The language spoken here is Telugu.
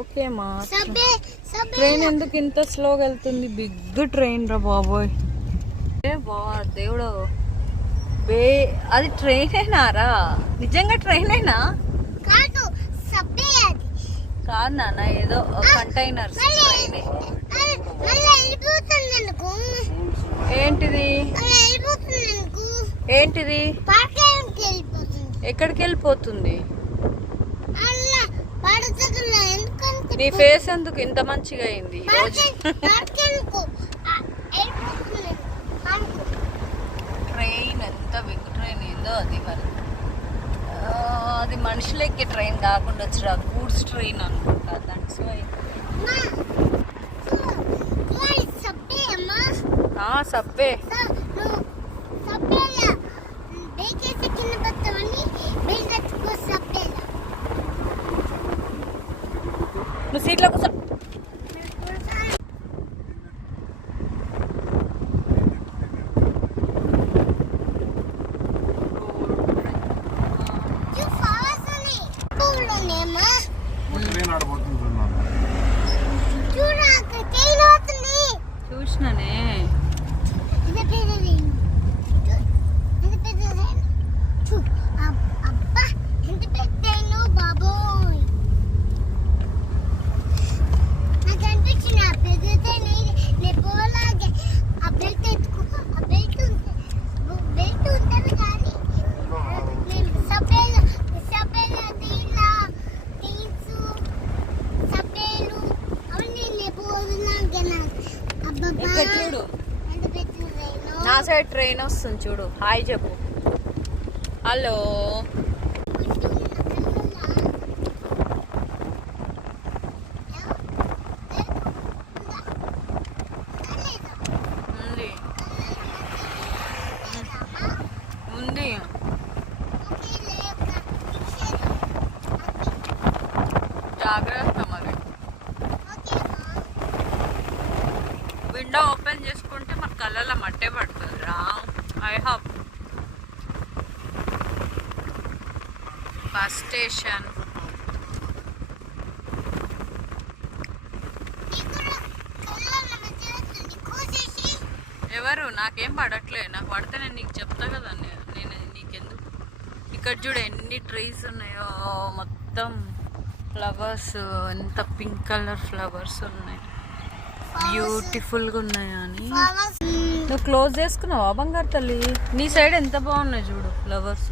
ఓకే మా ట్రైన్ ఎందుకు ఇంత స్లోగా వెళ్తుంది? బిగ్ ట్రైన్ రా బాబోయ్. దేవుడు అది ట్రైనేనారా? నిజంగా ట్రైనేనా? కాదు నాన్న, ఏదో కంటైనర్స్ ట్రైన్. ఏంటిది ఏంటిది? ఎక్కడికి వెళ్ళిపోతుంది? నీ ఫేస్ ఎందుకు ఇంత మంచిగా అయింది ఈరోజు? ట్రైన్ ఎంత బిగ్ ట్రైన్ ఏందో అది. మరి అది మనుషులు ఎక్కే ట్రైన్ కాకుండా వచ్చిరా గూడ్స్ ట్రైన్ అనుకుంటా. That's why. సబ్బే నువ్వు సీట్లో కూర్చో. చూసినానే. చూడు నా సైడ్ ట్రైన్ వస్తుంది చూడు. హాయ్ చెప్పు. హలో. ఉంది జాగ్రత్త. మరి విండో ఓపెన్ చేసుకుంటే మన కళ్ళలో మట్టే పడుతుంది రా. I hop bus station. ఎవరు? నాకేం పడట్లే. నాకు పడితే నేను నీకు చెప్తా కదా. నేను నీకెందుకు? ఇక్కడ చూడు ఎన్ని ట్రీస్ ఉన్నాయో. మొత్తం ఫ్లవర్స్. ఎంత పింక్ కలర్ ఫ్లవర్స్ ఉన్నాయి. బ్యూటిఫుల్ గా ఉన్నాయి. అని నువ్వు క్లోజ్ చేసుకున్నావా బంగారు తల్లి? నీ సైడ్ ఎంత బాగున్నాయి చూడు ఫ్లవర్స్.